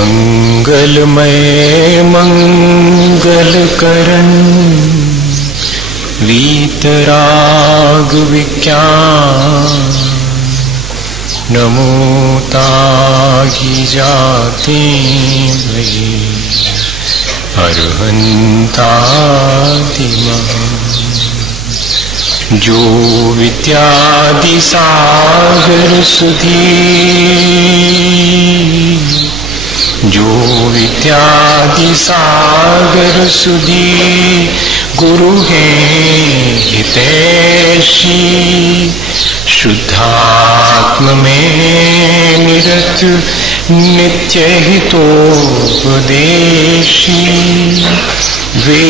मंगलमय मंगलकरण वीतराग विज्ञान नमो ताहि जाते भई अरहंतादिमः जो विद्यादि सागर सुधी जो विद्यादि सागर सुधी गुरु है हितैषी शुद्धात्म में निरत नित्य हितोपदेशी वे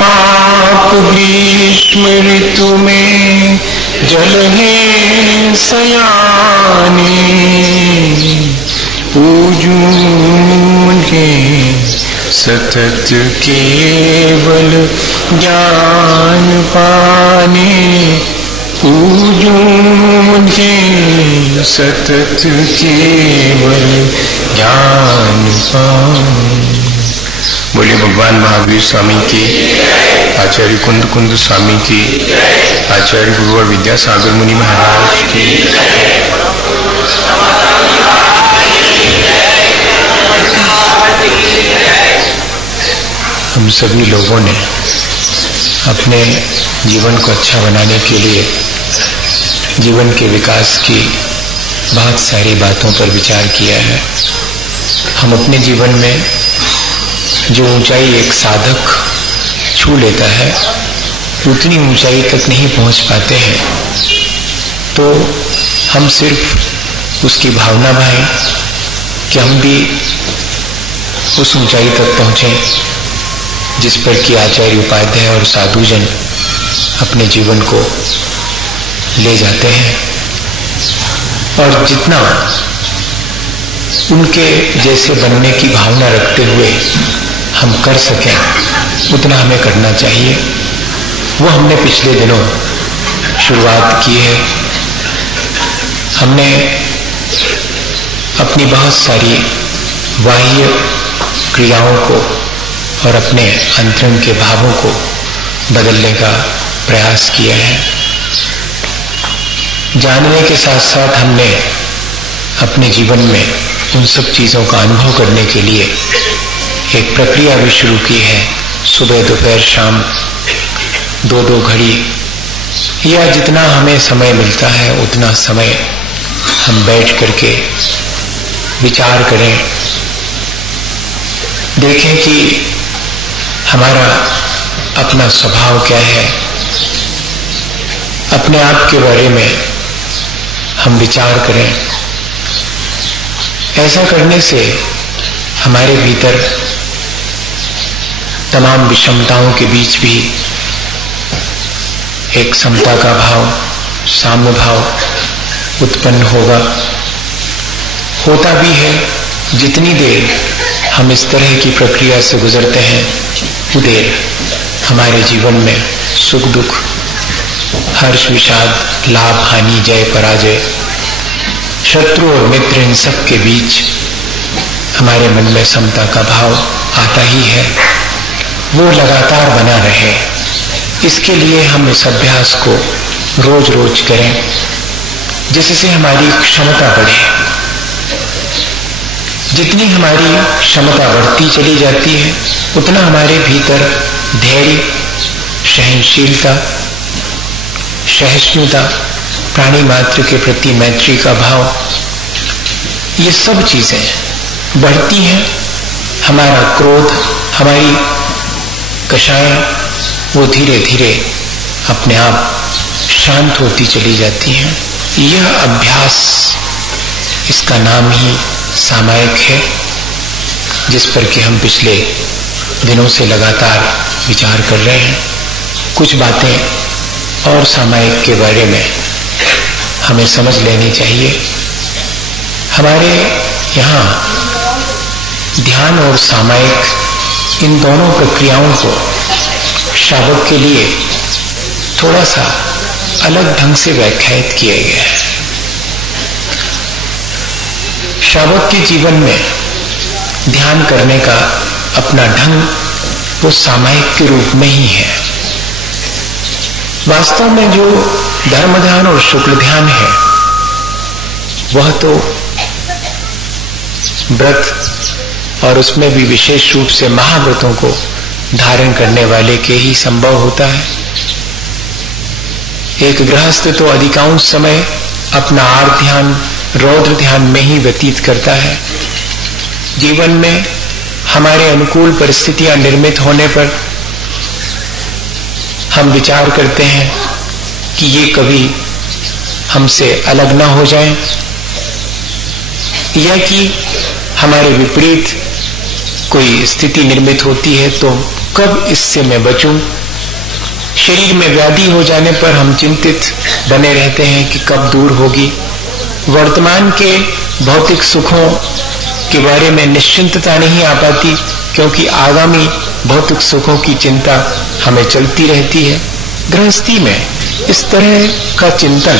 पाप ग्रीष्म ऋतु में जल है सयाने पूजूंगे सतत केवल ज्ञान पाने पूजूंगे सतत केवल ज्ञान पाने। बोलिए भगवान महावीर स्वामी की, आचार्य कुंद कुंद स्वामी की, आचार्य गुरुवर विद्यासागर मुनि महाराज की। हम सभी लोगों ने अपने जीवन को अच्छा बनाने के लिए जीवन के विकास की बहुत सारी बातों पर विचार किया है। हम अपने जीवन में जो ऊंचाई एक साधक छू लेता है उतनी ऊंचाई तक नहीं पहुंच पाते हैं, तो हम सिर्फ उसकी भावना भाएं कि हम भी उस ऊंचाई तक पहुंचे जिस पर कि आचार्य उपाध्याय और साधुजन अपने जीवन को ले जाते हैं, और जितना उनके जैसे बनने की भावना रखते हुए हम कर सकें उतना हमें करना चाहिए। वो हमने पिछले दिनों शुरुआत की है। हमने अपनी बहुत सारी बाह्य क्रियाओं को और अपने अंतरंग के भावों को बदलने का प्रयास किया है। जानने के साथ साथ हमने अपने जीवन में उन सब चीजों का अनुभव करने के लिए एक प्रक्रिया भी शुरू की है। सुबह दोपहर शाम 2-2 घड़ी या जितना हमें समय मिलता है उतना समय हम बैठ करके विचार करें, देखें कि हमारा अपना स्वभाव क्या है, अपने आप के बारे में हम विचार करें। ऐसा करने से हमारे भीतर तमाम विषमताओं के बीच भी एक समता का भाव, साम्य भाव उत्पन्न होगा। होता भी है। जितनी देर हम इस तरह की प्रक्रिया से गुजरते हैं उतनी देर हमारे जीवन में सुख दुख, हर्ष विषाद, लाभ हानि, जय पराजय, शत्रु और मित्र, इन सब के बीच हमारे मन में समता का भाव आता ही है। वो लगातार बना रहे, इसके लिए हम इस अभ्यास को रोज रोज करें, जिससे हमारी क्षमता बढ़े। जितनी हमारी क्षमता बढ़ती चली जाती है उतना हमारे भीतर धैर्य, सहनशीलता, सहिष्णुता, प्राणी मात्र के प्रति मैत्री का भाव, ये सब चीजें बढ़ती हैं। हमारा क्रोध, हमारी कषायें, वो धीरे धीरे अपने आप शांत होती चली जाती हैं। यह अभ्यास, इसका नाम ही सामायिक है, जिस पर कि हम पिछले दिनों से लगातार विचार कर रहे हैं। कुछ बातें और सामायिक के बारे में हमें समझ लेनी चाहिए। हमारे यहाँ ध्यान और सामायिक, इन दोनों प्रक्रियाओं को श्रावक के लिए थोड़ा सा अलग ढंग से व्याख्यायित किया गया है। श्रावक के जीवन में ध्यान करने का अपना ढंग वो सामायिक के रूप में ही है। वास्तव में जो धर्म ध्यान और शुक्ल ध्यान है वह तो व्रत और उसमें भी विशेष रूप से महाव्रतों को धारण करने वाले के ही संभव होता है। एक गृहस्थ तो अधिकांश समय अपना आर्त ध्यान रौद्र ध्यान में ही व्यतीत करता है। जीवन में हमारे अनुकूल परिस्थितियां निर्मित होने पर हम विचार करते हैं कि ये कभी हमसे अलग ना हो जाए या कि हमारे विपरीत कोई स्थिति निर्मित होती है तो कब इससे मैं बचूं। शरीर में व्याधि हो जाने पर हम चिंतित बने रहते हैं कि कब दूर होगी। वर्तमान के भौतिक सुखों के बारे में निश्चिंतता नहीं आ पाती क्योंकि आगामी भौतिक सुखों की चिंता हमें चलती रहती है। गृहस्थी में इस तरह का चिंतन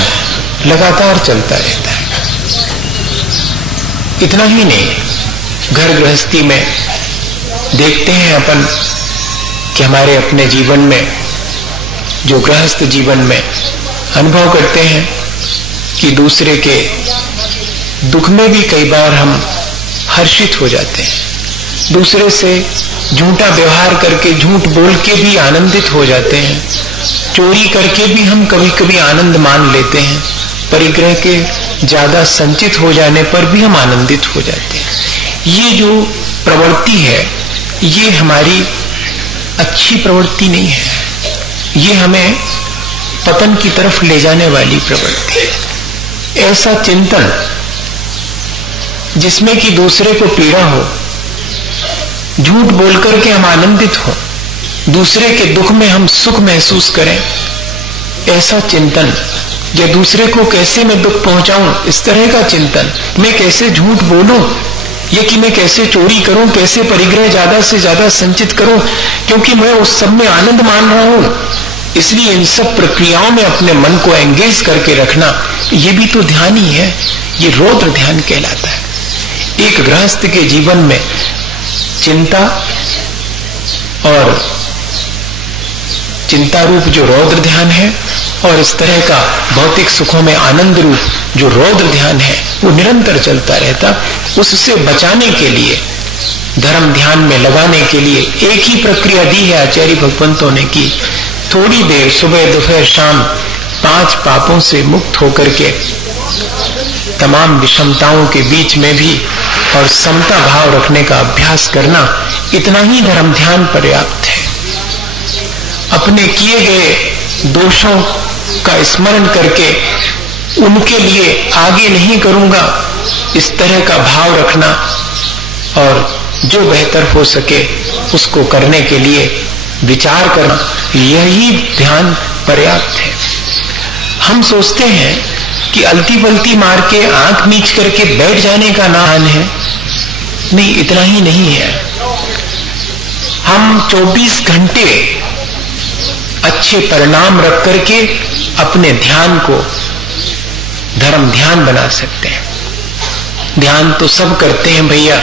लगातार चलता रहता है। इतना ही नहीं, घर गृहस्थी में देखते हैं अपन कि हमारे अपने जीवन में जो गृहस्थ जीवन में अनुभव करते हैं कि दूसरे के दुख में भी कई बार हम हर्षित हो जाते हैं। दूसरे से झूठा व्यवहार करके झूठ बोल के भी आनंदित हो जाते हैं। चोरी करके भी हम कभी कभी आनंद मान लेते हैं। परिग्रह के ज्यादा संचित हो जाने पर भी हम आनंदित हो जाते हैं। ये जो प्रवृत्ति है ये हमारी अच्छी प्रवृत्ति नहीं है, ये हमें पतन की तरफ ले जाने वाली प्रवृत्ति है। ऐसा चिंतन जिसमें कि दूसरे को पीड़ा हो, झूठ बोल करके हम आनंदित हो, दूसरे के दुख में हम सुख महसूस करें, ऐसा चिंतन या दूसरे को कैसे मैं दुख पहुंचाऊं इस तरह का चिंतन, मैं कैसे झूठ बोलूं या कि मैं कैसे चोरी करूं, कैसे परिग्रह ज्यादा से ज्यादा संचित करूं क्योंकि मैं उस सब में आनंद मान रहा हूं। इसलिए इन सब प्रक्रियाओं में अपने मन को एंगेज करके रखना ये भी तो ध्यान ही है, ये रौद्र ध्यान कहलाता है। एक गृहस्थ के जीवन में चिंता और चिंता रूप जो रौद्र ध्यान है और इस तरह का भौतिक सुखों में आनंद रूप जो रौद्र ध्यान है वो निरंतर चलता रहता। उससे बचाने के लिए, धर्म ध्यान में लगाने के लिए एक ही प्रक्रिया दी है आचार्य भगवंतों ने कि थोड़ी देर सुबह दोपहर शाम 5 पापों से मुक्त होकर के तमाम विषमताओं के बीच में भी और समता भाव रखने का अभ्यास करना, इतना ही धर्म ध्यान पर्याप्त है। अपने किए गए दोषों का स्मरण करके उनके लिए आगे नहीं करूंगा इस तरह का भाव रखना और जो बेहतर हो सके उसको करने के लिए विचार करना, यही ध्यान पर्याप्त है। हम सोचते हैं कि अलती पलती मार के आंख मीच करके बैठ जाने का नाम है, नहीं, इतना ही नहीं है। हम 24 घंटे अच्छे परिणाम रख करके अपने ध्यान को धर्म ध्यान बना सकते हैं। ध्यान तो सब करते हैं भैया।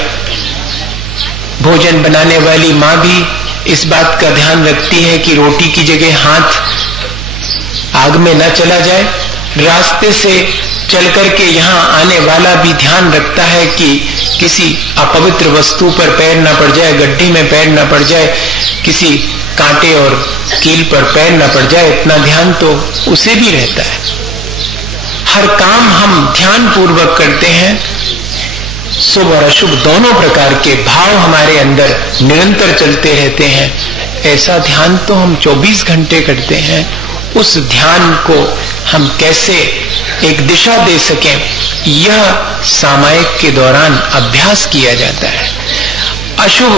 भोजन बनाने वाली माँ भी इस बात का ध्यान रखती है कि रोटी की जगह हाथ आग में न चला जाए। रास्ते से चल करके यहाँ आने वाला भी ध्यान रखता है कि किसी अपवित्र वस्तु पर पैर न पड़ जाए, गड्ढे में पैर न पड़ जाए, किसी कांटे और कील पर पैर न पड़ जाए, इतना ध्यान तो उसे भी रहता है। हर काम हम ध्यान पूर्वक करते हैं। शुभ और अशुभ दोनों प्रकार के भाव हमारे अंदर निरंतर चलते रहते हैं। ऐसा ध्यान तो हम 24 घंटे करते हैं। उस ध्यान को हम कैसे एक दिशा दे सकें, यह सामायिक के दौरान अभ्यास किया जाता है। अशुभ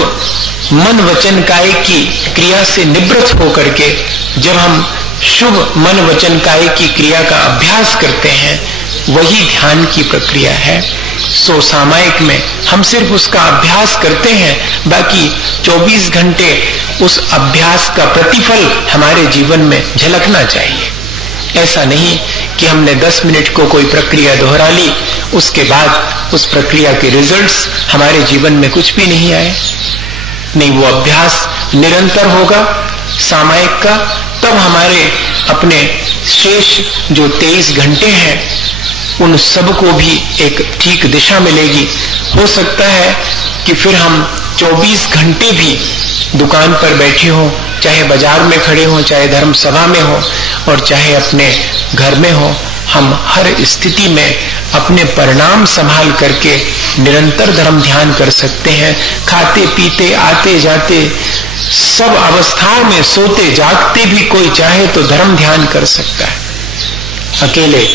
मन वचन काय की क्रिया से निवृत्त होकर के जब हम शुभ मन वचन काय की क्रिया का अभ्यास करते हैं, वही ध्यान की प्रक्रिया है। सो सामायिक में हम सिर्फ उसका अभ्यास करते हैं, बाकी 24 घंटे उस अभ्यास का प्रतिफल हमारे जीवन में झलकना चाहिए। ऐसा नहीं कि हमने 10 मिनट को कोई प्रक्रिया दोहरा ली, उसके बाद उस प्रक्रिया के रिजल्ट्स हमारे जीवन में कुछ भी नहीं आए। नहीं, वो अभ्यास निरंतर होगा सामायिक का, तब हमारे अपने शेष जो 23 घंटे हैं उन सबको भी एक ठीक दिशा मिलेगी। हो सकता है कि फिर हम 24 घंटे भी दुकान पर बैठे हों, चाहे बाजार में खड़े हों, चाहे धर्म सभा में हो और चाहे अपने घर में हो, हम हर स्थिति में अपने परिणाम संभाल करके निरंतर धर्म ध्यान कर सकते हैं। खाते पीते आते जाते सब अवस्थाओं में, सोते जागते भी कोई चाहे तो धर्म ध्यान कर सकता है। अकेले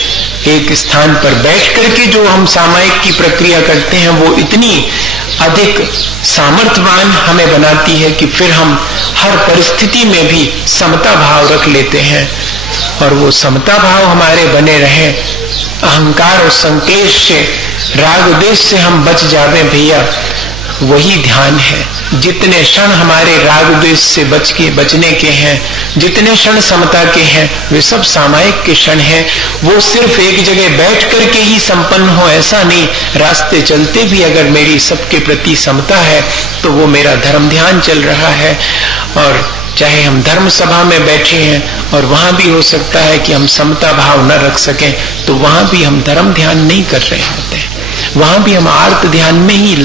एक स्थान पर बैठ करके जो हम सामायिक की प्रक्रिया करते हैं वो इतनी अधिक सामर्थ्यवान हमें बनाती है कि फिर हम हर परिस्थिति में भी समता भाव रख लेते हैं और वो समता भाव हमारे बने रहे। अहंकार और संक्लेश से, राग द्वेष से हम बच जावे भैया, वही ध्यान है। जितने क्षण हमारे राग द्वेष से बचने के हैं, जितने क्षण समता के हैं, वे सब सामायिक के क्षण हैं। वो सिर्फ एक जगह बैठ करके ही संपन्न हो ऐसा नहीं, रास्ते चलते भी अगर मेरी सबके प्रति समता है तो वो मेरा धर्म ध्यान चल रहा है। और चाहे हम धर्म सभा में बैठे हैं और वहां भी हो सकता है कि हम समता भाव न रख सकें, तो वहां भी हम धर्म ध्यान नहीं कर रहे होते हैं, वहां भी हम आर्त ध्यान में ही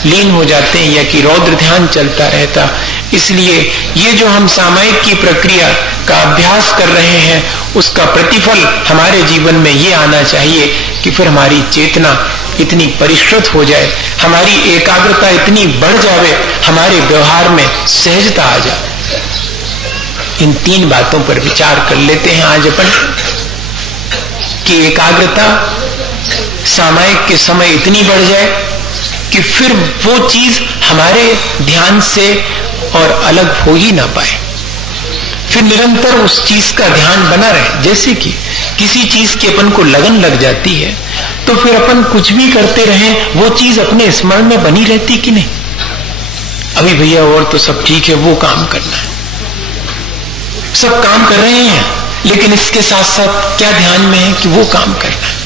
लीन हो जाते हैं या कि रौद्र ध्यान चलता रहता। इसलिए ये जो हम सामायिक की प्रक्रिया का अभ्यास कर रहे हैं उसका प्रतिफल हमारे जीवन में ये आना चाहिए कि फिर हमारी चेतना इतनी परिष्कृत हो जाए, हमारी एकाग्रता इतनी बढ़ जाए, हमारे व्यवहार में सहजता आ जाए। इन 3 बातों पर विचार कर लेते हैं आज अपन कि एकाग्रता सामायिक के समय इतनी बढ़ जाए कि फिर वो चीज हमारे ध्यान से और अलग हो ही ना पाए, फिर निरंतर उस चीज का ध्यान बना रहे। जैसे कि किसी चीज की अपन को लगन लग जाती है तो फिर अपन कुछ भी करते रहें वो चीज अपने स्मरण में बनी रहती कि नहीं। अभी भैया और तो सब ठीक है, वो काम करना है, सब काम कर रहे हैं, लेकिन इसके साथ साथ क्या ध्यान में है कि वो काम करना है।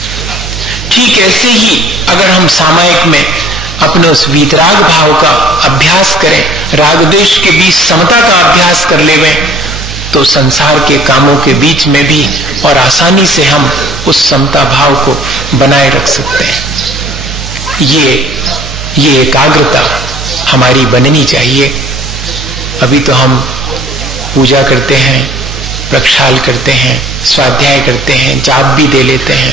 ठीक ऐसे ही अगर हम सामायिक में अपने उस वीतराग भाव का अभ्यास करें, राग द्वेष के बीच समता का अभ्यास कर लेवें, तो संसार के कामों के बीच में भी और आसानी से हम उस समता भाव को बनाए रख सकते हैं। ये एकाग्रता हमारी बननी चाहिए। अभी तो हम पूजा करते हैं, प्रक्षाल करते हैं, स्वाध्याय करते हैं, जाप भी दे लेते हैं,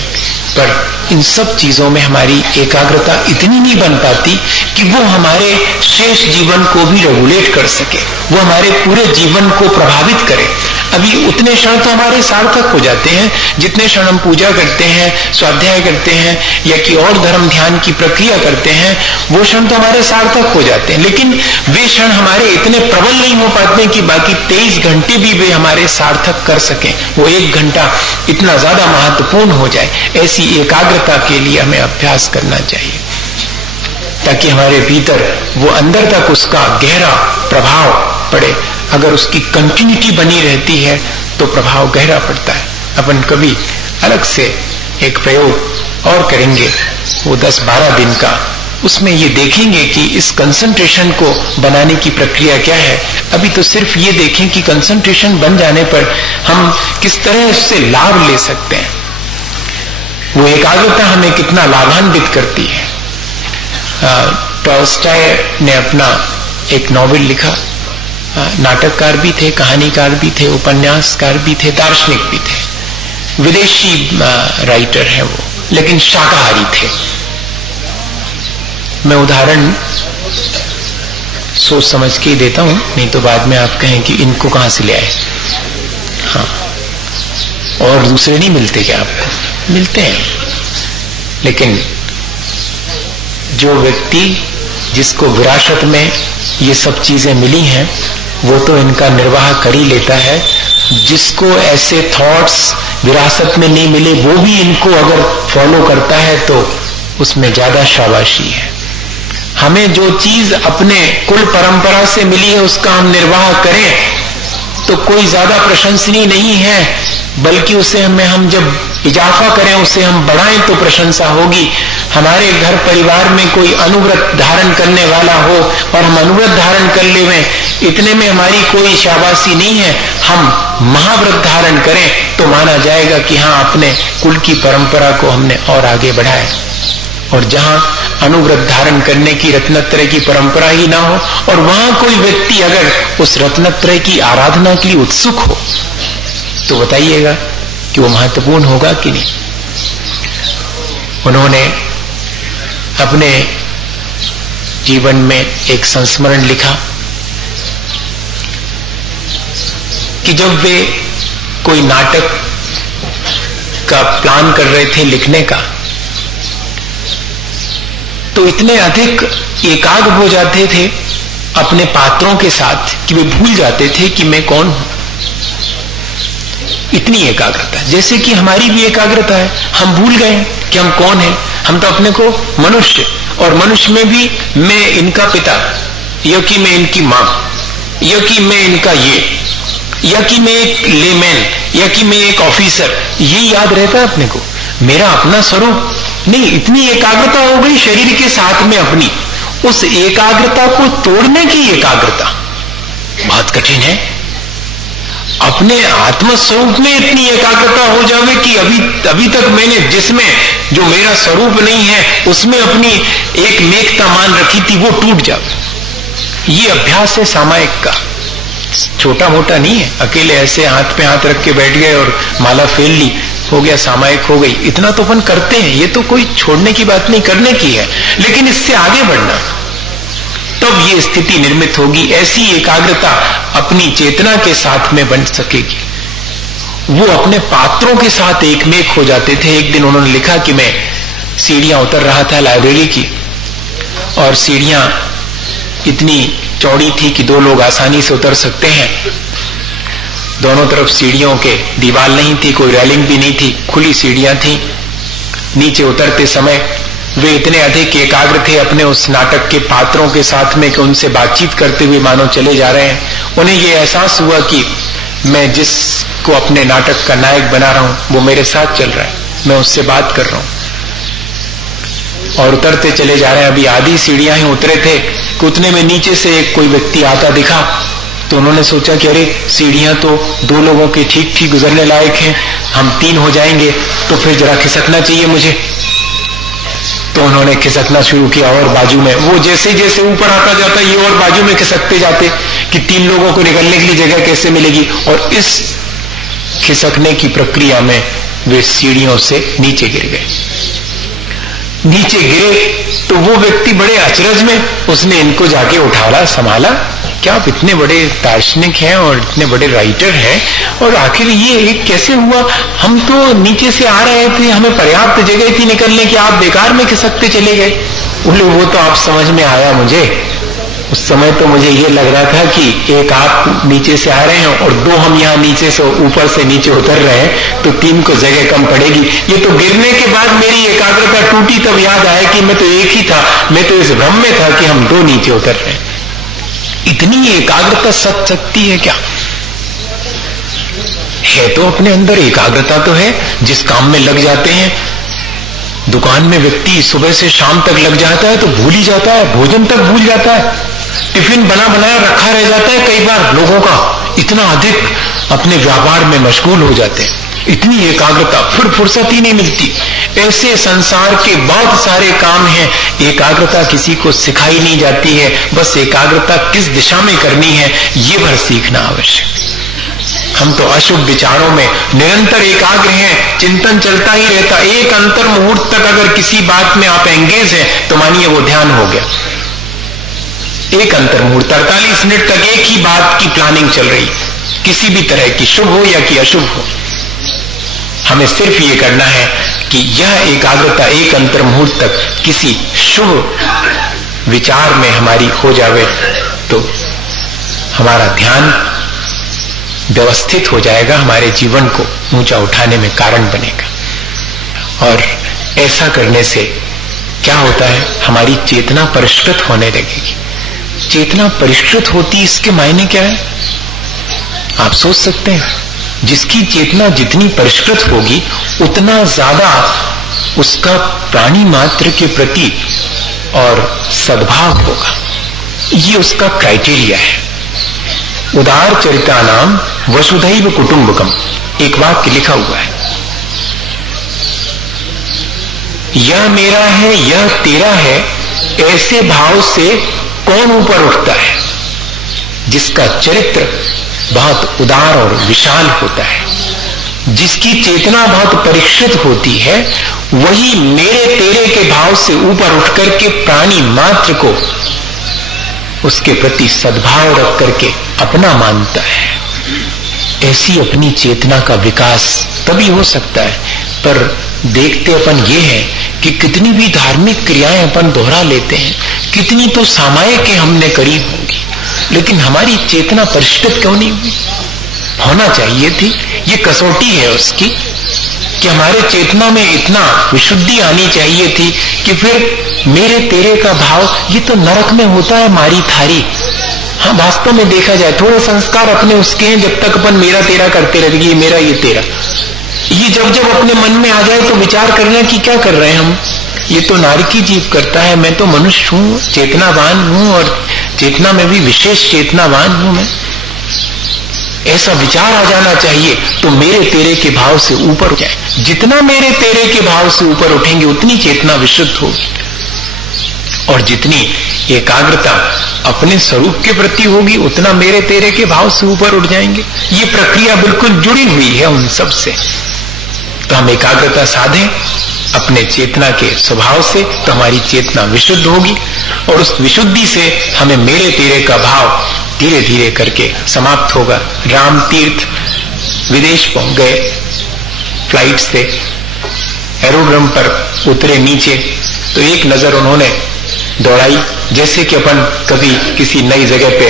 पर इन सब चीजों में हमारी एकाग्रता इतनी नहीं बन पाती कि वो हमारे शेष जीवन को भी रेगुलेट कर सके, वो हमारे पूरे जीवन को प्रभावित करे। अभी उतने क्षण तो हमारे सार्थक हो जाते हैं जितने क्षण हम पूजा करते हैं, स्वाध्याय करते हैं या कि और धर्म ध्यान की प्रक्रिया करते हैं, वो क्षण तो हमारे सार्थक हो जाते हैं, लेकिन वे क्षण हमारे इतने प्रबल नहीं हो पाते कि बाकी 23 घंटे भी वे हमारे सार्थक कर सकें, वो 1 घंटा इतना ज्यादा महत्वपूर्ण हो जाए। ऐसी एकाग्रता के लिए हमें अभ्यास करना चाहिए ताकि हमारे भीतर वो अंदर तक उसका गहरा प्रभाव पड़े। अगर उसकी कंटिन्यूटी बनी रहती है तो प्रभाव गहरा पड़ता है। अपन कभी अलग से एक प्रयोग और करेंगे, वो 10-12 दिन का, उसमें ये देखेंगे कि इस कंसंट्रेशन को बनाने की प्रक्रिया क्या है। अभी तो सिर्फ ये देखें कि कंसंट्रेशन बन जाने पर हम किस तरह उससे लाभ ले सकते हैं, वो एकाग्रता हमें कितना लाभान्वित करती है। टॉल्स्टॉय ने अपना एक नॉवेल लिखा, नाटककार भी थे, कहानीकार भी थे, उपन्यासकार भी थे, दार्शनिक भी थे, विदेशी राइटर है वो, लेकिन शाकाहारी थे। मैं उदाहरण सोच समझ के ही देता हूं, नहीं तो बाद में आप कहें कि इनको कहां से ले आए। हाँ, और दूसरे नहीं मिलते क्या आपको? मिलते हैं, लेकिन जो व्यक्ति जिसको विरासत में ये सब चीजें मिली हैं वो तो इनका निर्वाह कर ही लेता है। जिसको ऐसे थॉट्स विरासत में नहीं मिले वो भी इनको अगर फॉलो करता है तो उसमें ज्यादा शाबाशी है। हमें जो चीज अपने कुल परंपरा से मिली है उसका हम निर्वाह करें तो कोई ज्यादा प्रशंसनीय नहीं है बल्कि उसे हम जब इजाफा करें, उसे हम बढ़ाएं तो प्रशंसा होगी। हमारे घर परिवार में कोई अनुव्रत धारण करने वाला हो और हम अनुव्रत धारण कर लें, इतने में हमारी कोई शाबाशी नहीं है। हम महाव्रत धारण करें तो माना जाएगा कि हाँ, अपने कुल की परंपरा को हमने और आगे बढ़ाया। और जहां अनुव्रत धारण करने की रत्नत्रय की परंपरा ही ना हो और वहां कोई व्यक्ति अगर उस रत्नत्रय की आराधना के लिए उत्सुक हो, तो बताइएगा कि वो महत्वपूर्ण होगा कि नहीं। उन्होंने अपने जीवन में एक संस्मरण लिखा कि जब वे कोई नाटक का प्लान कर रहे थे लिखने का, तो इतने अधिक एकाग्र हो जाते थे अपने पात्रों के साथ कि वे भूल जाते थे कि मैं कौन हूं। इतनी एकाग्रता, जैसे कि हमारी भी एकाग्रता है। हम भूल गए कि हम कौन हैं। हम तो अपने को मनुष्य, और मनुष्य में भी मैं इनका पिता, या कि मैं इनकी मां, या कि मैं इनका ये, या कि मैं एक लेमैन, या कि मैं एक ऑफिसर, ये याद रहता है अपने को। मेरा अपना स्वरूप नहीं। इतनी एकाग्रता हो गई शरीर के साथ में अपनी, उस एकाग्रता को तोड़ने की एकाग्रता बहुत कठिन है। अपने आत्मस्वरूप में इतनी एकाग्रता हो जावे कि अभी तक मैंने जिसमें जो मेरा स्वरूप नहीं है उसमें अपनी एक मेकता मान रखी थी, वो टूट जावे। ये अभ्यास है सामायिक का, छोटा मोटा नहीं है। अकेले ऐसे हाथ पे हाथ रख के बैठ गए और माला फेर ली, हो गया, सामायिक हो गई। इतना तो अपन करते हैं, ये तो कोई छोड़ने की बात नहीं, करने की है। लेकिन इससे आगे बढ़ना, तब ये स्थिति निर्मित होगी। ऐसी एकाग्रता अपनी चेतना के साथ में बन सकेगी। वो अपने पात्रों के साथ एकमेक हो जाते थे। एक दिन उन्होंने लिखा कि मैं सीढ़ियां उतर रहा था लाइब्रेरी की, और सीढ़ियां इतनी चौड़ी थी कि 2 लोग आसानी से उतर सकते हैं। दोनों तरफ सीढ़ियों के दीवार नहीं थी, कोई रेलिंग भी नहीं थी, खुली सीढ़ियां थी। नीचे उतरते समय वे इतने अधिक एकाग्र थे अपने उस नाटक के पात्रों के साथ में कि उनसे बातचीत करते हुए मानो चले जा रहे हैं। उन्हें ये एहसास हुआ कि मैं जिसको अपने नाटक का नायक बना रहा हूं वो मेरे साथ चल रहा है, मैं उससे बात कर रहा हूं। और उतरते चले जा रहे हैं। अभी आधी सीढ़ियां ही उतरे थे कि उतने में नीचे से एक कोई व्यक्ति आता दिखा। तो उन्होंने सोचा कि अरे, सीढ़ियां तो 2 लोगों के ठीक ठीक गुजरने लायक हैं, हम 3 हो जाएंगे, तो फिर जरा खिसकना चाहिए मुझे। तो उन्होंने खिसकना शुरू किया और बाजू में, वो जैसे जैसे ऊपर आता जाता ये और बाजू में खिसकते जाते कि 3 लोगों को निकलने के लिए जगह कैसे मिलेगी। और इस खिसकने की प्रक्रिया में वे सीढ़ियों से नीचे गिर गए। नीचे गिरे तो वो व्यक्ति बड़े अचरज में, उसने इनको जाके उठाया, संभाला। क्या आप इतने बड़े दार्शनिक हैं और इतने बड़े राइटर हैं, और आखिर ये कैसे हुआ? हम तो नीचे से आ रहे थे, हमें पर्याप्त जगह थी निकलने की, आप बेकार में खिसकते चले गए। बोले वो तो आप समझ में आया मुझे। उस समय तो मुझे ये लग रहा था कि एक आप नीचे से आ रहे हैं और 2 हम यहाँ नीचे से ऊपर से नीचे उतर रहे हैं, तो 3 को जगह कम पड़ेगी। ये तो गिरने के बाद मेरी एकाग्रता टूटी, तब याद आया कि मैं तो एक ही था, मैं तो इस भ्रम में था कि हम 2 नीचे उतर रहे हैं। इतनी एकाग्रता सत सकती है क्या? है तो अपने अंदर एकाग्रता तो है। जिस काम में लग जाते हैं, दुकान में व्यक्ति सुबह से शाम तक लग जाता है तो भूल ही जाता है, भोजन तक भूल जाता है, टिफिन बना बनाया रखा रह जाता है कई बार लोगों का, इतना अधिक अपने व्यापार में मशगूल हो जाते हैं। इतनी एकाग्रता, फिर फुर्सत ही नहीं मिलती। ऐसे संसार के बहुत सारे काम हैं, एकाग्रता किसी को सिखाई नहीं जाती है। बस एकाग्रता किस दिशा में करनी है ये भर सीखना आवश्यक। हम तो अशुभ विचारों में निरंतर एकाग्र हैं, चिंतन चलता ही रहता। एक अंतर मुहूर्त तक अगर किसी बात में आप एंगेज हैं तो मानिए वो ध्यान हो गया। एक अंतर मुहूर्त 48 मिनट तक एक ही बात की प्लानिंग चल रही, किसी भी तरह की, शुभ हो या कि अशुभ हो। हमें सिर्फ ये करना है कि यह एकाग्रता एक अंतर मुहूर्त तक किसी शुभ विचार में हमारी हो जावे तो हमारा ध्यान व्यवस्थित हो जाएगा, हमारे जीवन को ऊंचा उठाने में कारण बनेगा। और ऐसा करने से क्या होता है, हमारी चेतना परिष्कृत होने लगेगी। चेतना परिष्कृत होती, इसके मायने क्या है आप सोच सकते हैं? जिसकी चेतना जितनी परिष्कृत होगी उतना ज्यादा उसका प्राणी मात्र के प्रति और सद्भाव होगा। ये उसका क्राइटेरिया है। उदार चरिता नाम वसुधैव कुटुंबकम, एक वाक्य लिखा हुआ है, यह मेरा है यह तेरा है, ऐसे भाव से कौन ऊपर उठता है? जिसका चरित्र बहुत उदार और विशाल होता है, जिसकी चेतना बहुत परिष्कृत होती है, वही मेरे तेरे के भाव से ऊपर उठ करके प्राणी मात्र को उसके प्रति सद्भाव रख करके अपना मानता है। ऐसी अपनी चेतना का विकास तभी हो सकता है। पर देखते अपन ये है कि कितनी भी धार्मिक क्रियाएं अपन दोहरा लेते हैं, कितनी तो सामायिक हमने करी होंगी, लेकिन हमारी चेतना परिष्कृत क्यों नहीं हुई? होना चाहिए थी। ये कसौटी है उसकी कि हमारे चेतना में इतना विशुद्धि आनी चाहिए थी कि फिर मेरे तेरे का भाव, ये तो नरक में होता है मारी थारी। हाँ, वास्तव में देखा जाए थोड़े संस्कार अपने उसके हैं, जब तक अपन मेरा तेरा करते रहेंगे, ये मेरा ये तेरा, ये जब जब अपने मन में आ जाए तो विचार कर रहे हैं कि क्या कर रहे हैं हम, ये तो नारकी जीव करता है, मैं तो मनुष्य हूं, चेतनावान हूं, और चेतना में भी विशेष चेतनावान हूं मैं। ऐसा विचार आ जाना चाहिए तो मेरे तेरे के भाव से ऊपर उठ जाए। जितना मेरे तेरे के भाव से ऊपर उठेंगे उतनी चेतना विशुद्ध होगी, और जितनी एकाग्रता अपने स्वरूप के प्रति होगी उतना मेरे तेरे के भाव से ऊपर उठ जाएंगे। ये प्रक्रिया बिल्कुल जुड़ी हुई है उन सब से। तो हम एकाग्रता साधें अपने चेतना के स्वभाव से, तो हमारी चेतना विशुद्ध होगी, और उस विशुद्धि से हमें मेरे तेरे का भाव धीरे धीरे करके समाप्त होगा। राम तीर्थ विदेश पहुंच गए, फ्लाइट से एरोड्रम पर उतरे नीचे, तो एक नजर उन्होंने दौड़ाई, जैसे कि अपन कभी किसी नई जगह पे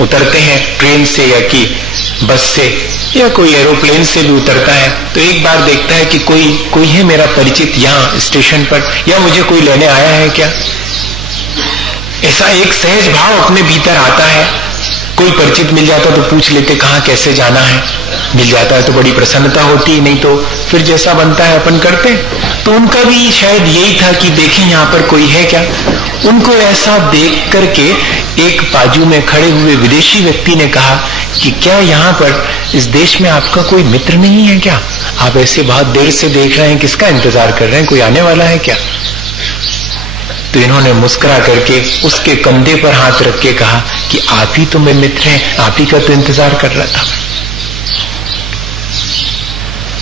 उतरते हैं ट्रेन से या कि बस से या कोई एरोप्लेन से भी उतरता है, तो एक बार देखता है कि कोई है मेरा परिचित यहाँ स्टेशन पर, या मुझे कोई लेने आया है क्या। ऐसा एक सहज भाव अपने भीतर आता है। कोई परिचित मिल जाता तो पूछ लेते कहाँ कैसे जाना है, मिल जाता है तो बड़ी प्रसन्नता होती, नहीं तो फिर जैसा बनता है अपन करते। तो उनका भी शायद यही था कि देखें यहाँ पर कोई है क्या। उनको ऐसा देख करके एक बाजू में खड़े हुए विदेशी व्यक्ति ने कहा कि क्या यहाँ पर इस देश में आपका कोई मित्र नहीं है क्या? आप ऐसे बहुत देर से देख रहे हैं, किसका इंतजार कर रहे हैं, कोई आने वाला है क्या? तो इन्होंने मुस्कुरा करके उसके कंधे पर हाथ रख के कहा कि आप ही तो मेरे मित्र हैं, आप ही का तो इंतजार कर रहा था।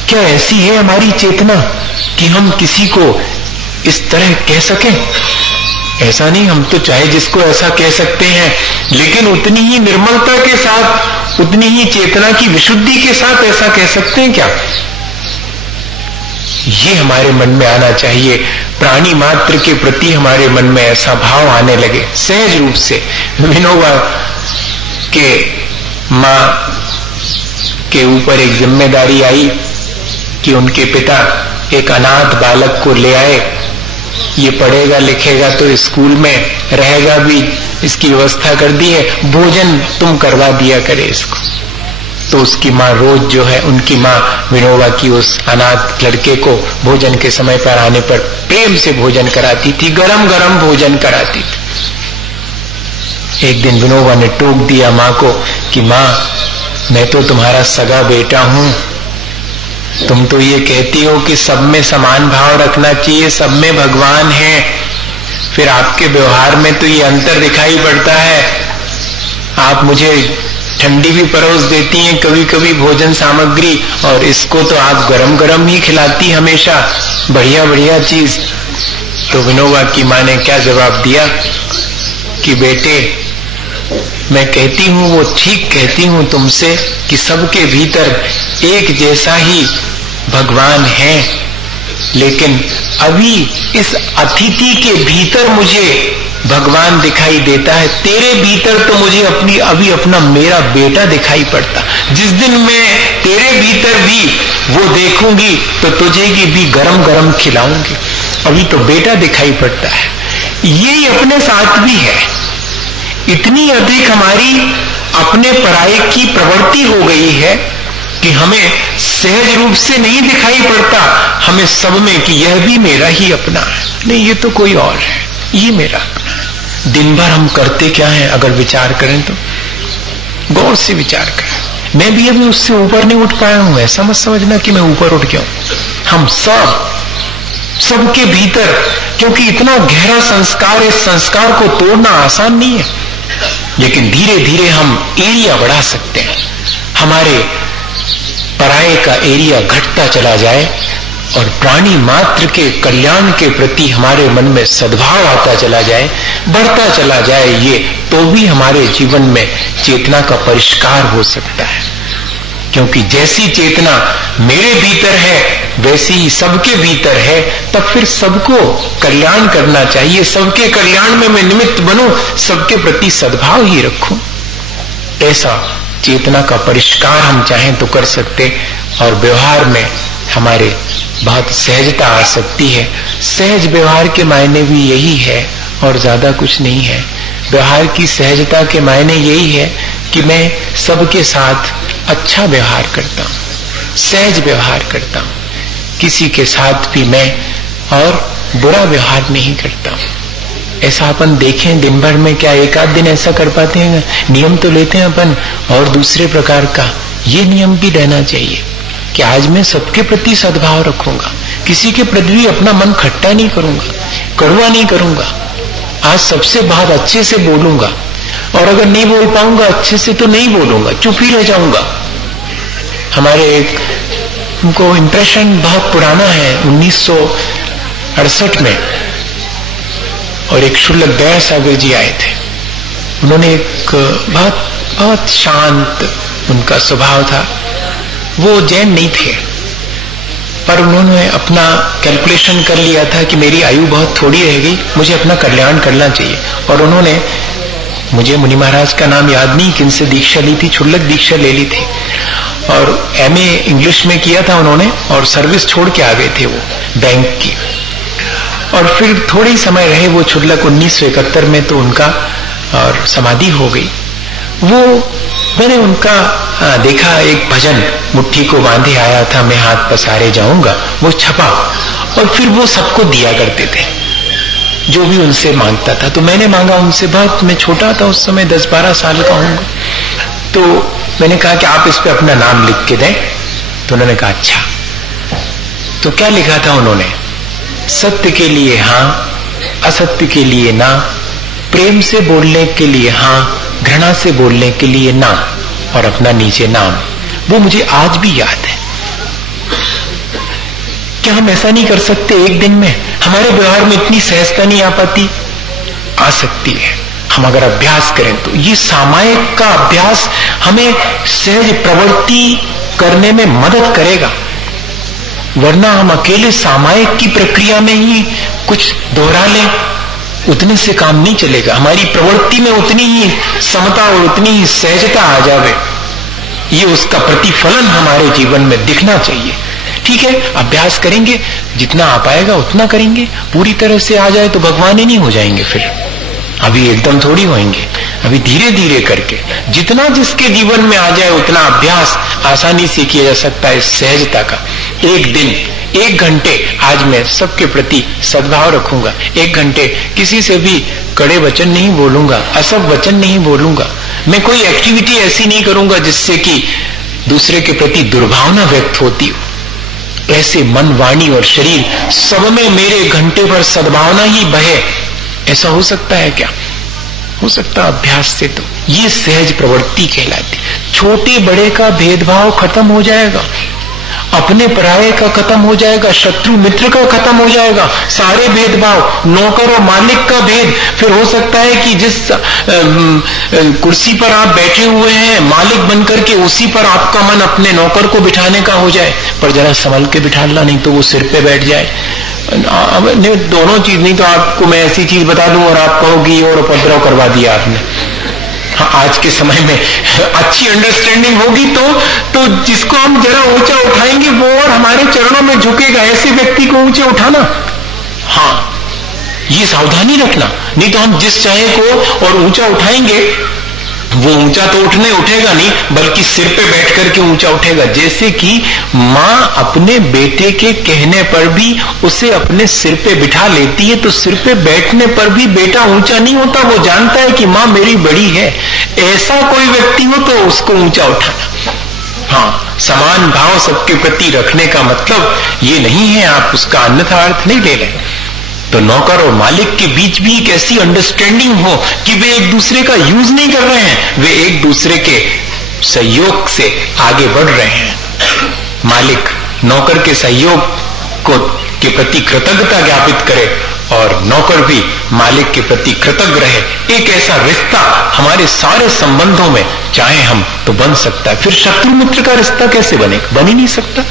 क्या ऐसी है हमारी चेतना कि हम किसी को इस तरह कह सकें? ऐसा नहीं, हम तो चाहे जिसको ऐसा कह सकते हैं, लेकिन उतनी ही निर्मलता के साथ, उतनी ही चेतना की विशुद्धि के साथ ऐसा कह सकते हैं क्या? ये हमारे मन में आना चाहिए। प्राणी मात्र के प्रति हमारे मन में ऐसा भाव आने लगे सहज रूप से। विनोबा के मां के ऊपर एक जिम्मेदारी आई कि उनके पिता एक अनाथ बालक को ले आए, ये पढ़ेगा लिखेगा तो स्कूल में रहेगा भी, इसकी व्यवस्था कर दी है, भोजन तुम करवा दिया करे इसको। तो उसकी माँ रोज जो है, उनकी माँ विनोबा की उस अनाथ लड़के को भोजन के समय पर आने पर प्रेम से भोजन कराती थी, गरम गरम भोजन कराती थी। एक दिन विनोबा ने टोक दिया माँ को कि माँ, मैं तो तुम्हारा सगा बेटा हूं, तुम तो ये कहती हो कि सब में समान भाव रखना चाहिए, सब में भगवान है, फिर आपके व्यवहार में तो ये अंतर दिखाई पड़ता है। आप मुझे ठंडी भी परोस देती हैं कभी कभी भोजन सामग्री, और इसको तो आप गरम गरम ही खिलाती हमेशा, बढ़िया बढ़िया चीज। तो विनोबा की माँ ने क्या जवाब दिया कि बेटे, मैं कहती हूँ वो ठीक कहती हूँ तुमसे कि सबके भीतर एक जैसा ही भगवान है, लेकिन अभी इस अतिथि के भीतर मुझे भगवान दिखाई देता है, तेरे भीतर तो मुझे अभी अपना मेरा बेटा दिखाई पड़ता। जिस दिन मैं तेरे भीतर भी वो देखूंगी तो तुझे भी गरम गरम खिलाऊंगी, अभी तो बेटा दिखाई पड़ता है। ये अपने साथ भी है। इतनी अधिक हमारी अपने पराये की प्रवृत्ति हो गई है कि हमें सहज रूप से नहीं दिखाई पड़ता, हमें सब में कि यह भी मेरा ही अपना है, नहीं ये तो कोई और है, ये मेरा अपना है। दिन भर हम करते क्या है अगर विचार करें तो, गौर से विचार करें। मैं भी अभी उससे ऊपर नहीं उठ पाया हूं, ऐसा मत समझना कि मैं ऊपर उठ गया हूं। हम सबके भीतर, क्योंकि इतना गहरा संस्कार, इस संस्कार को तोड़ना आसान नहीं है, लेकिन धीरे धीरे हम एरिया बढ़ा सकते हैं। हमारे पराये का एरिया घटता चला जाए और प्राणी मात्र के कल्याण के प्रति हमारे मन में सद्भाव आता चला जाए, बढ़ता चला जाए, ये तो भी हमारे जीवन में चेतना का परिष्कार हो सकता है। क्योंकि जैसी चेतना मेरे भीतर है वैसी ही सबके भीतर है, तब फिर सबको कल्याण करना चाहिए। सबके कल्याण में मैं निमित्त बनूं, सबके प्रति सद्भाव ही रखूं। ऐसा चेतना का परिष्कार हम चाहें तो कर सकते, और व्यवहार में हमारे बहुत सहजता आ सकती है। सहज व्यवहार के मायने भी यही है और ज्यादा कुछ नहीं है। व्यवहार की सहजता के मायने यही है कि मैं सबके साथ अच्छा व्यवहार करता हूं, सहज व्यवहार करता हूं, किसी के साथ भी मैं और बुरा व्यवहार नहीं करता हूं। ऐसा अपन देखें दिन भर में, क्या एक आध दिन ऐसा कर पाते हैं? नियम तो लेते हैं अपन और दूसरे प्रकार का, ये नियम भी रहना चाहिए कि आज मैं सबके प्रति सद्भाव रखूंगा, किसी के प्रति भी अपना मन खट्टा नहीं करूंगा, कड़वा नहीं करूंगा। आज सबसे बहुत अच्छे से बोलूंगा, और अगर नहीं बोल पाऊंगा अच्छे से तो नहीं बोलूंगा, चुप ही रह जाऊंगा। हमारे एक उनको इम्प्रेशन बहुत पुराना है, 1968 में, और एक शुल्लक दया सागर जी आए थे। उन्होंने एक बहुत शांत उनका स्वभाव था। वो जैन नहीं थे, पर उन्होंने अपना कैलकुलेशन कर लिया था कि मेरी आयु बहुत थोड़ी रह गई, मुझे अपना कल्याण करना चाहिए। और उन्होंने, मुझे मुनि महाराज का नाम याद नहीं, किनसे दीक्षा ली थी, क्षुल्लक दीक्षा ले ली थी, और एमए इंग्लिश में किया था उन्होंने, और सर्विस छोड़ के आ गए थे वो बैंक की। और फिर थोड़े ही समय रहे वो क्षुल्लक, 1971 में तो उनका और समाधि हो गई। वो मैंने उनका देखा, एक भजन, मुट्ठी को बांधे आया था मैं हाथ पसारे जाऊंगा, वो छपा, और फिर वो सबको दिया करते थे जो भी उनसे मांगता था। तो मैंने मांगा उनसे, बहुत मैं छोटा था उस समय, 10-12 साल का हूंगा। तो मैंने कहा कि आप इस पे अपना नाम लिख के दें। तो उन्होंने कहा अच्छा। तो क्या लिखा था उन्होंने? सत्य के लिए हाँ, असत्य के लिए ना, प्रेम से बोलने के लिए हाँ, घृणा से बोलने के लिए ना, और अपना नीचे नाम। वो मुझे आज भी याद है। क्या हम ऐसा नहीं कर सकते एक दिन में? हमारे व्यवहार में इतनी सहजता नहीं आ पाती? आ सकती है, हम अगर अभ्यास करें तो। ये सामायिक का अभ्यास हमें सहज प्रवृत्ति करने में मदद करेगा, वरना हम अकेले सामायिक की प्रक्रिया में ही कुछ दोहरा लें, उतने से काम नहीं चलेगा। हमारी प्रवृत्ति में उतनी ही समता और उतनी ही सहजता आ जावे, ये उसका प्रतिफलन हमारे जीवन में दिखना चाहिए। ठीक है, अभ्यास करेंगे, जितना आ पाएगा उतना करेंगे। पूरी तरह से आ जाए तो भगवान ही नहीं हो जाएंगे फिर, अभी एकदम थोड़ी होंगे। अभी धीरे धीरे करके जितना जिसके जीवन में आ जाए उतना अभ्यास आसानी से किया जा सकता है सहजता का। एक दिन 1 घंटे आज मैं सबके प्रति सद्भाव रखूंगा, 1 घंटे किसी से भी कड़े वचन नहीं बोलूंगा, असभ वचन नहीं बोलूंगा, मैं कोई एक्टिविटी ऐसी नहीं करूंगा जिससे कि दूसरे के प्रति दुर्भावना व्यक्त होती हो। ऐसे मन, वाणी और शरीर सब में मेरे घंटे भर सद्भावना ही बहे, ऐसा हो सकता है क्या? हो सकता अभ्यास से। तो ये सहज प्रवृत्ति कहलाती। छोटे बड़े का भेदभाव खत्म हो जाएगा, अपने पराये का खत्म हो जाएगा, शत्रु मित्र का खत्म हो जाएगा, सारे भेदभाव, नौकर और मालिक का भेद। फिर हो सकता है कि जिस कुर्सी पर आप बैठे हुए हैं मालिक बनकर के, उसी पर आपका मन अपने नौकर को बिठाने का हो जाए, पर जरा संभल के बिठाना, नहीं तो वो सिर पे बैठ जाए। दोनों चीज, नहीं तो आपको मैं ऐसी चीज बता दूं और आप कहोगी और उपद्रव करवा दिया आपने। हाँ, आज के समय में अच्छी अंडरस्टैंडिंग होगी तो जिसको हम जरा ऊंचा उठाएंगे वो और हमारे चरणों में झुकेगा, ऐसे व्यक्ति को ऊंचे उठाना। हाँ, ये सावधानी रखना, नहीं तो हम जिस चाहे को और ऊंचा उठाएंगे वो ऊंचा तो उठेगा नहीं, बल्कि सिर पे बैठ करके ऊंचा उठेगा। जैसे कि माँ अपने बेटे के कहने पर भी उसे अपने सिर पे बिठा लेती है, तो सिर पे बैठने पर भी बेटा ऊंचा नहीं होता, वो जानता है कि माँ मेरी बड़ी है। ऐसा कोई व्यक्ति हो तो उसको ऊंचा उठाना। हाँ, समान भाव सबके प्रति रखने का मतलब ये नहीं है आप उसका अन्यथा अर्थ नहीं ले रहे। तो नौकर और मालिक के बीच भी एक ऐसी अंडरस्टैंडिंग हो कि वे एक दूसरे का यूज नहीं कर रहे हैं, वे एक दूसरे के सहयोग से आगे बढ़ रहे हैं। मालिक नौकर के सहयोग को के प्रति कृतज्ञता ज्ञापित करे और नौकर भी मालिक के प्रति कृतज्ञ रहे। एक ऐसा रिश्ता हमारे सारे संबंधों में चाहे हम तो बन सकता है। फिर शत्रु मित्र का रिश्ता कैसे बनेगा? बन ही नहीं सकता।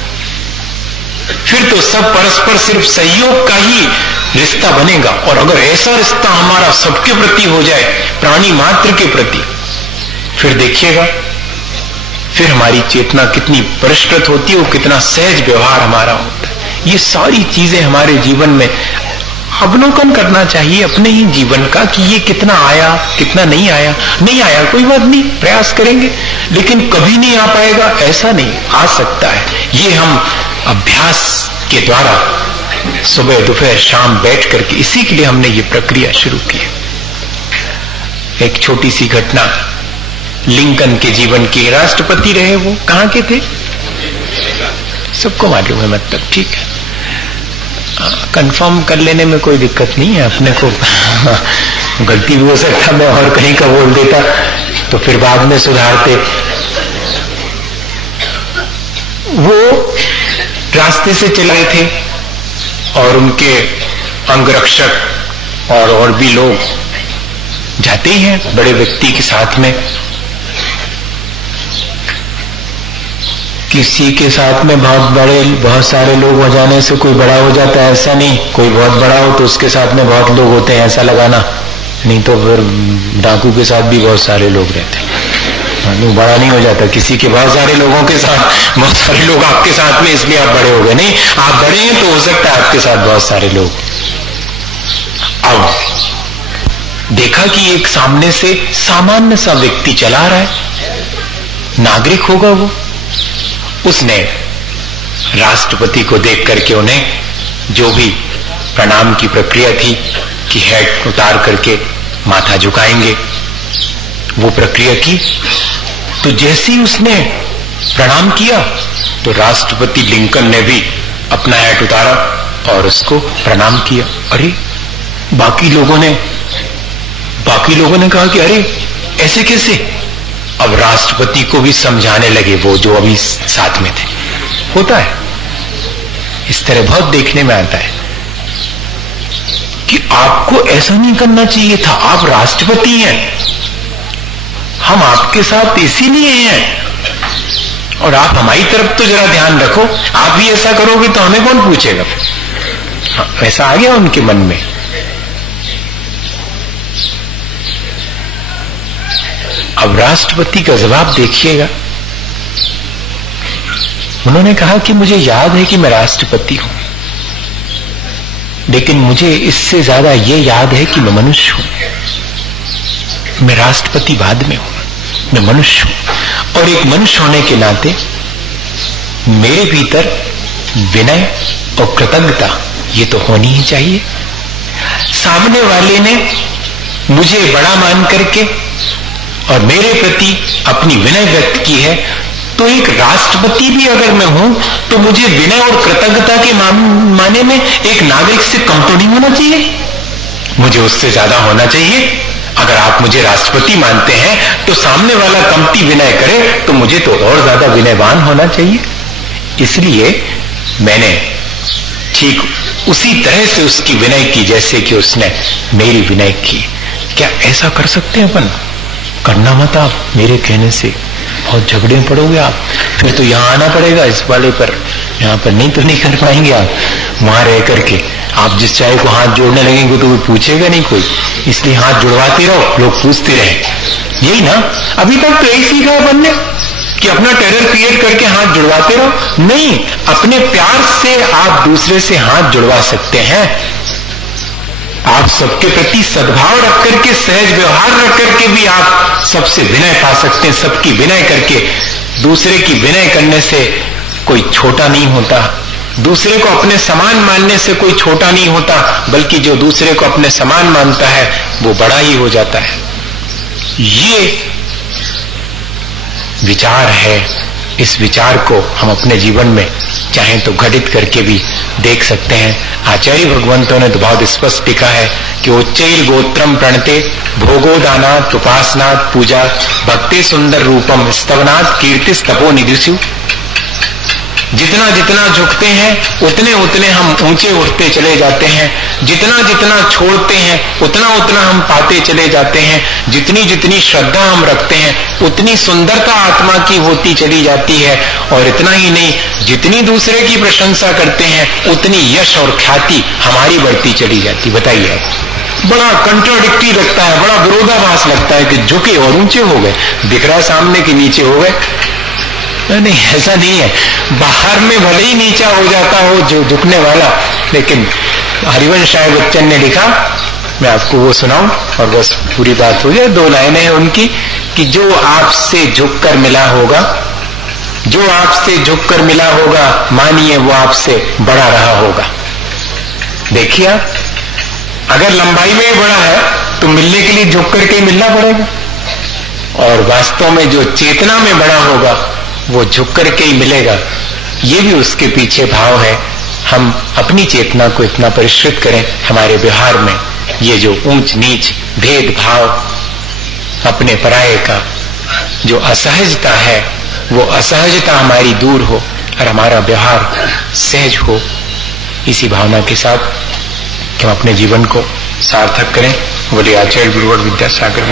फिर तो सब परस्पर सिर्फ सहयोग का ही रिश्ता बनेगा। और अगर ऐसा रिश्ता हमारा सबके प्रति हो जाए, प्राणी मात्र के प्रति, फिर देखिएगा फिर हमारी चेतना कितनी परिष्कृत होती है, वो कितना सहज व्यवहार हमारा होता है। ये सारी चीजें हमारे जीवन में अवलोकन करना चाहिए अपने ही जीवन का कि ये कितना आया, कितना नहीं आया। नहीं आया कोई बात नहीं, प्रयास करेंगे, लेकिन कभी नहीं आ पाएगा ऐसा नहीं, आ सकता है। ये हम अभ्यास के द्वारा सुबह दोपहर शाम बैठ करके, इसी के लिए हमने ये प्रक्रिया शुरू की। एक छोटी सी घटना, लिंकन के जीवन के राष्ट्रपति रहे, वो कहाँ के थे सबको मालूम है, मतलब ठीक है, कंफर्म कर लेने में कोई दिक्कत नहीं है अपने को। गलती भी हो सकता, मैं और कहीं का बोल देता तो फिर बाद में सुधारते। वो रास्ते से चल रहे थे और उनके अंगरक्षक और भी लोग जाते ही हैं बड़े व्यक्ति के साथ में। किसी के साथ में बहुत सारे लोग हो जाने से कोई बड़ा हो जाता है ऐसा नहीं, कोई बहुत बड़ा हो तो उसके साथ में बहुत लोग होते हैं ऐसा लगाना नहीं, तो फिर डाकू के साथ भी बहुत सारे लोग रहते हैं, वो बड़ा नहीं हो जाता। किसी के बहुत सारे लोगों के साथ, बहुत सारे लोग आपके साथ में, इसलिए आप बड़े हो गए नहीं, आप बड़े हैं तो हो सकता है आपके साथ बहुत सारे लोग। अब देखा कि एक सामने से सामान्य सा व्यक्ति चला रहा है, नागरिक होगा वो, उसने राष्ट्रपति को देख करके उन्हें जो भी प्रणाम की प्रक्रिया थी कि हेड उतार करके माथा झुकाएंगे, वो प्रक्रिया की। तो जैसे ही उसने प्रणाम किया तो राष्ट्रपति लिंकन ने भी अपना हेड उतारा और उसको प्रणाम किया। अरे बाकी लोगों ने कहा कि अरे ऐसे कैसे? अब राष्ट्रपति को भी समझाने लगे, वो जो अभी साथ में थे। होता है इस तरह, बहुत देखने में आता है कि आपको ऐसा नहीं करना चाहिए था, आप राष्ट्रपति हैं, हम आपके साथ इसीलिए हैं और आप हमारी तरफ तो जरा ध्यान रखो, आप भी ऐसा करोगे तो हमें कौन पूछेगा? हाँ, ऐसा आ गया उनके मन में। अब राष्ट्रपति का जवाब देखिएगा। उन्होंने कहा कि मुझे याद है कि मैं राष्ट्रपति हूं, लेकिन मुझे इससे ज्यादा ये याद है कि मैं मनुष्य हूं। मैं राष्ट्रपति बाद में हूं, मैं मनुष्य हूं, और एक मनुष्य होने के नाते मेरे भीतर विनय और कृतज्ञता ये तो होनी ही चाहिए। सामने वाले ने मुझे बड़ा मान करके और मेरे प्रति अपनी विनय व्यक्त की है, तो एक राष्ट्रपति भी अगर मैं हूं तो मुझे विनय और कृतज्ञता के माने में एक नागरिक से कम तो नहीं होना चाहिए, मुझे उससे ज्यादा होना चाहिए। अगर आप मुझे राष्ट्रपति मानते हैं तो सामने वाला कमती विनय करे तो मुझे तो और ज्यादा विनयवान होना चाहिए। इसलिए मैंने ठीक उसी तरह से उसकी विनय की जैसे कि उसने मेरी विनय की। क्या ऐसा कर सकते हैं अपन? करना मत आप, मेरे कहने से बहुत झगड़े में पड़ोगे आप, फिर तो यहाँ आना पड़ेगा इस वाले पर, यहाँ पर नहीं तो नहीं कर पाएंगे आप। वहां रह करके आप जिस चाहे को हाथ जोड़ने लगेंगे तो वो पूछेगा नहीं कोई, इसलिए हाथ जुड़वाते रहो, लोग पूछते रहे। यही ना अभी तक तो यही सीखा है अपन ने कि अपना टेरर क्रिएट करके हाथ जुड़वाते रहो। नहीं, अपने प्यार से आप दूसरे से हाथ जुड़वा सकते हैं। आप सबके प्रति सद्भाव रख करके, सहज व्यवहार रख करके भी आप सबसे विनय पा सकते हैं। सबकी विनय करके, दूसरे की विनय करने से कोई छोटा नहीं होता, दूसरे को अपने समान मानने से कोई छोटा नहीं होता, बल्कि जो दूसरे को अपने समान मानता है वो बड़ा ही हो जाता है। ये विचार है। इस विचार को हम अपने जीवन में चाहें तो घटित करके भी देख सकते हैं। आचार्य भगवंतों ने तो बहुत स्पष्ट लिखा है कि उच्चैर गोत्रम प्रणते भोगोदानात् उपासनात् पूजा भक्ति सुंदर रूपम स्तवनात् कीर्ति तपो निधिषु। जितना जितना झुकते हैं उतने उतने हम ऊंचे उठते चले जाते हैं, जितना जितना छोड़ते हैं उतना उतना हम पाते चले जाते हैं, जितनी जितनी श्रद्धा हम रखते हैं उतनी सुंदरता आत्मा की होती चली जाती है। और इतना ही नहीं, जितनी दूसरे की प्रशंसा करते हैं उतनी यश और ख्याति हमारी बढ़ती चली जाती। बताइए आप, बड़ा कंट्राडिक्टी लगता है, बड़ा विरोधाभास लगता है कि झुके और ऊंचे हो गए, दिख रहा है सामने के नीचे हो गए। नहीं, ऐसा नहीं है। बाहर में भले ही नीचा हो जाता हो जो झुकने वाला, लेकिन हरिवंश राय बच्चन ने लिखा, मैं आपको वो सुनाऊं और बस पूरी बात हो जाए। 2 लाइनें हैं उनकी कि जो आपसे झुककर मिला होगा, जो आपसे झुककर मिला होगा, मानिए वो आपसे बड़ा रहा होगा। देखिए आप, अगर लंबाई में बड़ा है तो मिलने के लिए झुक करके मिलना पड़ेगा, और वास्तव में जो चेतना में बड़ा होगा वो झुक करके ही मिलेगा। ये भी उसके पीछे भाव है। हम अपनी चेतना को इतना परिष्कृत करें हमारे व्यवहार में, ये जो ऊंच नीच भेदभाव, अपने पराये का जो असहजता है, वो असहजता हमारी दूर हो और हमारा व्यवहार सहज हो। इसी भावना के साथ कि हम अपने जीवन को सार्थक करें। बोलिए आचार्य गुरुवर विद्यासागर।